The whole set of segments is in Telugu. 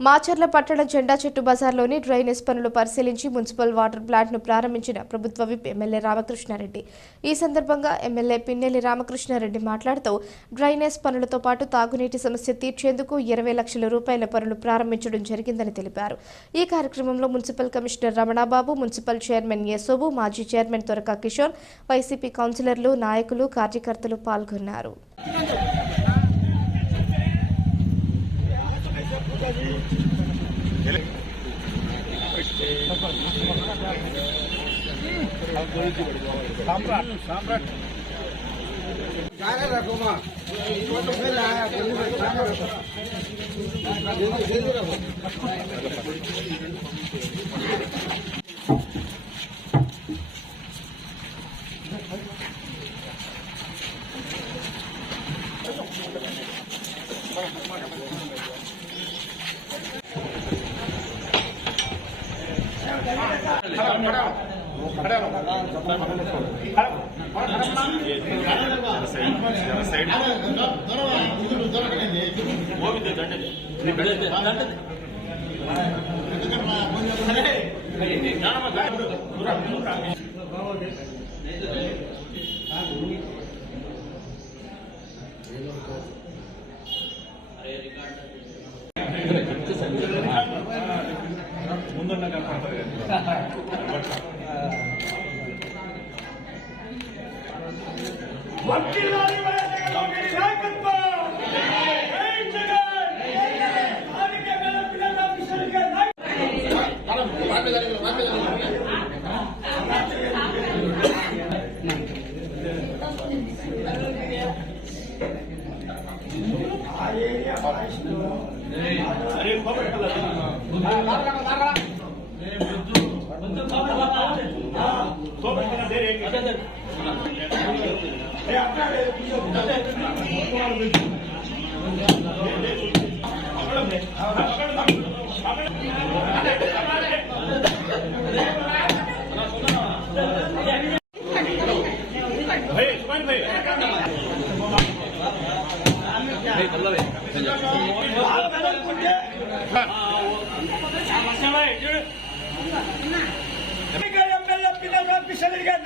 మాచర్ల పట్టణ జెండా చెట్టు బజార్లోని డ్రైనేజ్ పనులు పరిశీలించి మున్సిపల్ వాటర్ ప్లాంట్ను ప్రారంభించిన ప్రభుత్వ విప్ ఎమ్మెల్యే రామకృష్ణారెడ్డి. ఈ సందర్భంగా ఎమ్మెల్యే పిన్నెల్లి రామకృష్ణారెడ్డి మాట్లాడుతూ డ్రైనేజ్ పనులతో పాటు తాగునీటి సమస్య తీర్చేందుకు 20 లక్షల రూపాయల పనులు ప్రారంభించడం జరిగిందని తెలిపారు. ఈ కార్యక్రమంలో municipal commissioner Ramanababu, municipal chairman Yesobu, మాజీ చైర్మన్ తొరక కిషోర్, వైసీపీ కౌన్సిలర్లు, నాయకులు, కార్యకర్తలు పాల్గొన్నారు.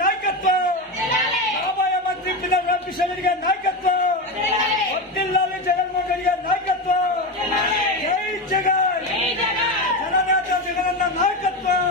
నాయకత్వం రాబోయే మంత్రి పిల్లల కిషన్ గారి నాయకత్వం వర్ధిల్లాలి జగన్మోహన్ రెడ్డి గారి నాయకత్వం జై జగన్ జననేత జగనన్న నాయకత్వం